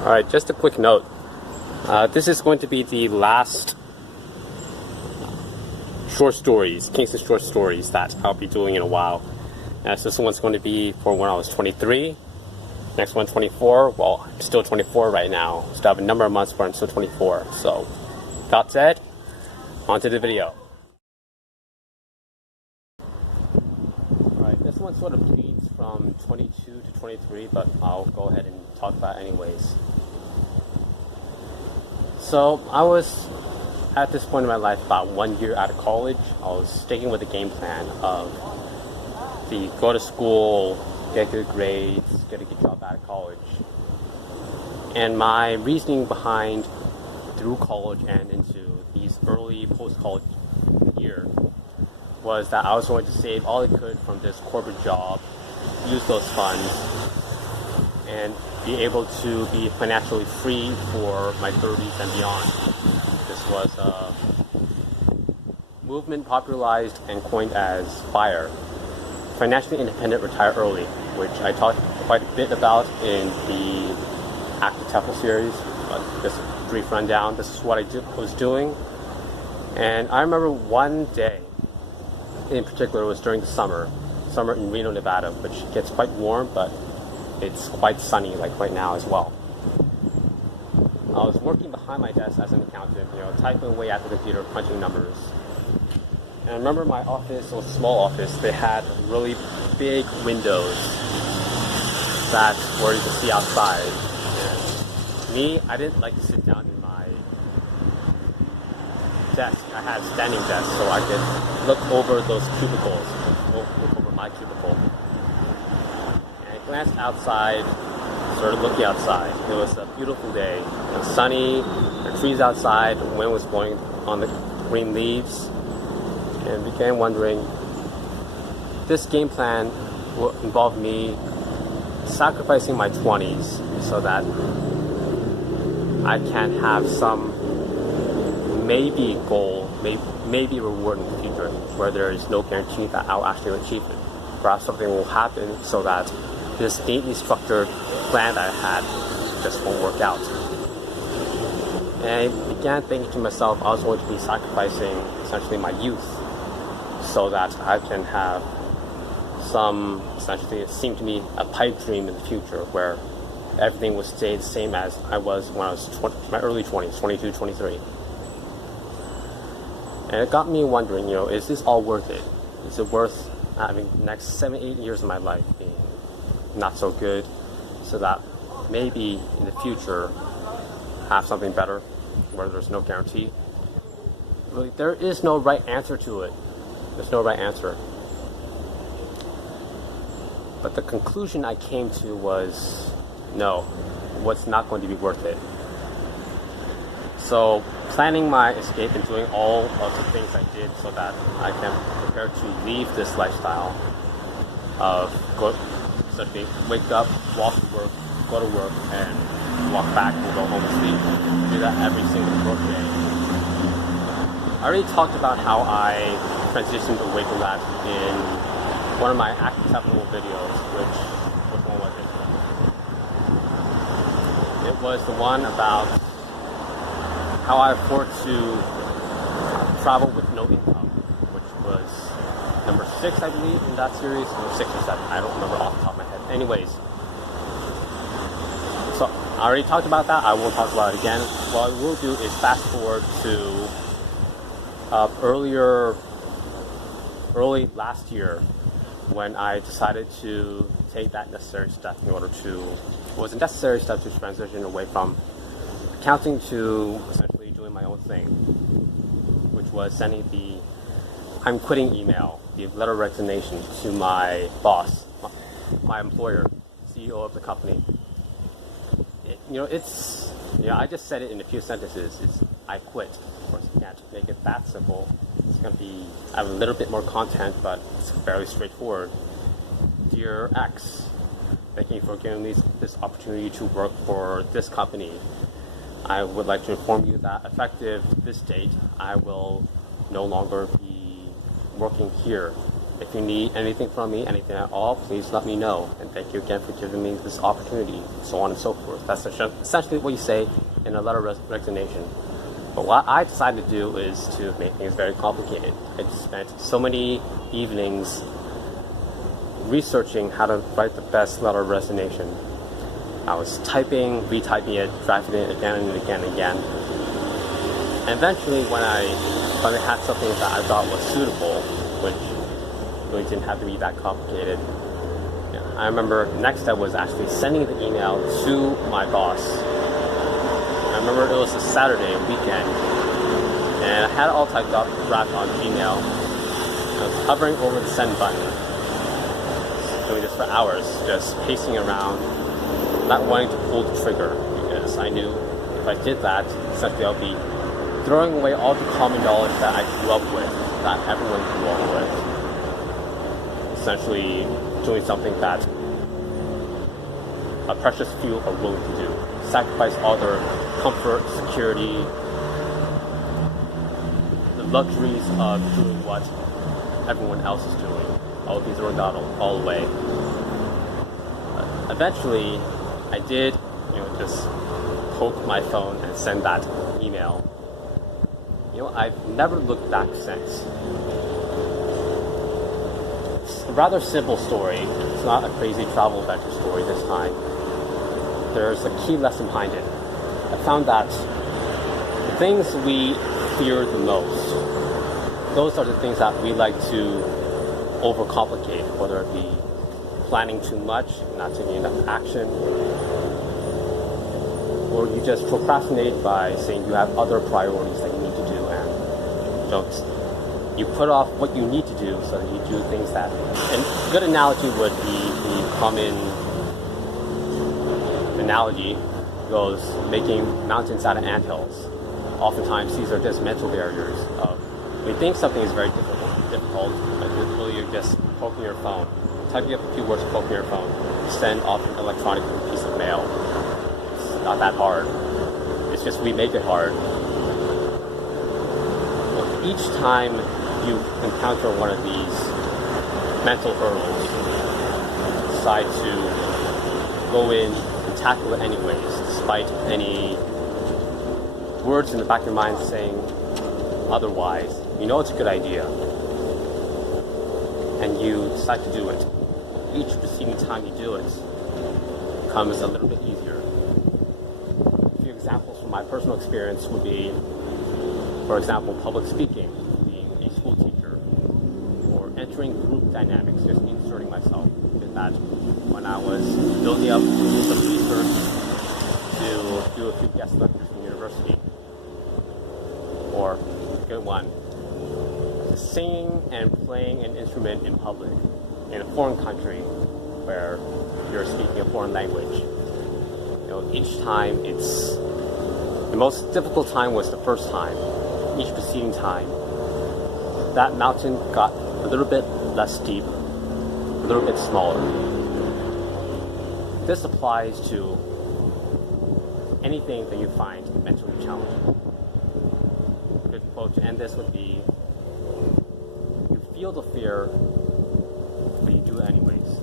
Alright, just a quick note. This is going to be the last short stories, Kingston short stories that I'll be doing in a while. So this one's going to be for when I was 23. Next one, 24. Well, I'm still 24 right now. Still have a number of months where I'm still 24. So, that said, on to the video. Alright, this one sort of leads from 22 to 23, but I'll go ahead and talk about it anyways. So, I was at this point in my life about 1 year out of college. I was sticking with the game plan of go to school, get good grades, get a good job out of college. And my reasoning behind through college and into these early post-college years was that I was going to save all I could from this corporate job, use those funds, and be able to be financially free for my 30s and beyond. This was a movement popularized and coined as FIRE, Financially Independent Retire Early, which I talked quite a bit about in the Active Temple series, but just a brief rundown. This is what I was doing. And I remember one day in particular, it was during the summer in Reno, Nevada, which gets quite warm, but it's quite sunny like right now as well. I was working behind my desk as an accountant, typing away at the computer, crunching numbers. And I remember my office, or small office, they had really big windows that where you could see outside. And me, I didn't like to sit down in my desk. I had a standing desk so I could look over those cubicles, look over my cubicle. And I glanced outside, started looking outside. It was a beautiful day. It was sunny, the trees outside, the wind was blowing on the green leaves. And began wondering, this game plan will involve me sacrificing my 20s so that I can have some maybe goal, maybe reward in the future, where there is no guarantee that I'll actually achieve it. Perhaps something will happen so that this neatly structured plan that I had just won't work out. And I began thinking to myself, I was going to be sacrificing essentially my youth so that I can have some, essentially it seemed to me, a pipe dream in the future where everything would stay the same as I was when I was my early 20s, 22, 23. And it got me wondering, is this all worth it? Is it worth having the next 7-8 years of my life being not so good so that maybe in the future have something better where there's no guarantee? Really, there is no right answer to it. There's no right answer. But the conclusion I came to was, no, what's not going to be worth it. So, planning my escape and doing all of the things I did so that I can prepare to leave this lifestyle of essentially wake up, walk to work, go to work, and walk back and go home and sleep. Do that every single work day. I already talked about how I transitioned away from that in one of my Active Temple videos, which one was it? It was the one about how I afford to travel with no income, which was number 6, I believe, in that series, or 6 or 7, I don't remember off the top of my head. Anyways, so I already talked about that, I won't talk about it again. What I will do is fast forward to early last year when I decided to take that necessary step in order to, it was a necessary step to transition away from accounting to essentially doing my own thing, which was sending the I'm quitting email, the letter of resignation to my boss, my employer, CEO of the company. I just said it in a few sentences. It's I quit. Of course, you can't make it that simple. It's going to be, I have a little bit more content, but it's fairly straightforward. Dear X, thank you for giving me this opportunity to work for this company. I would like to inform you that effective this date, I will no longer be working here If you need anything from me, anything at all, please let me know. And thank you again for giving me this opportunity, so on and so forth. That's essentially what you say in a letter of resignation. But what I decided to do is to make things very complicated. I spent so many evenings researching how to write the best letter of resignation. I was typing, retyping it, drafting it again and again and again. And eventually, when I finally had something that I thought was suitable, which really didn't have to be that complicated, I remember next step was actually sending the email to my boss. I remember it was a Saturday weekend, and I had it all typed up, wrapped on Gmail. I was hovering over the send button, doing this for hours, just pacing around, not wanting to pull the trigger, because I knew if I did that, essentially I'll be throwing away all the common knowledge that I grew up with, that everyone grew up with. Essentially doing something that a precious few are willing to do. Sacrifice all their comfort, security, the luxuries of doing what everyone else is doing. All of these are all away. Eventually, I did, just poke my phone and send that email. I've never looked back since. It's a rather simple story. It's not a crazy travel adventure story this time. There's a key lesson behind it. I found that the things we fear the most, those are the things that we like to overcomplicate, whether it be planning too much, not taking enough action, or you just procrastinate by saying you have other priorities that you need to do and you put off what you need to do so that you do things that, and a good analogy would be the common analogy goes making mountains out of anthills. Oftentimes these are just mental barriers of when you think something is very difficult, like literally you're just poking your phone, typing up a few words, poking your phone, send off an electronic piece of mail. It's not that hard. It's just we make it hard. Each time you encounter one of these mental hurdles, decide to go in and tackle it anyways, despite any words in the back of your mind saying otherwise. It's a good idea, and you decide to do it. Each preceding time you do it becomes a little bit easier. A few examples from my personal experience would be, for example, public speaking, being a school teacher, or entering group dynamics, just inserting myself. Did that when I was building up some research to do a few guest lectures from university. Or, good one, singing and playing an instrument in public in a foreign country where you're speaking a foreign language. Each time the most difficult time was the first time. Each preceding time, that mountain got a little bit less steep, a little bit smaller. This applies to anything that you find mentally challenging. A good quote to end this would be, you feel the fear, but you do it anyways.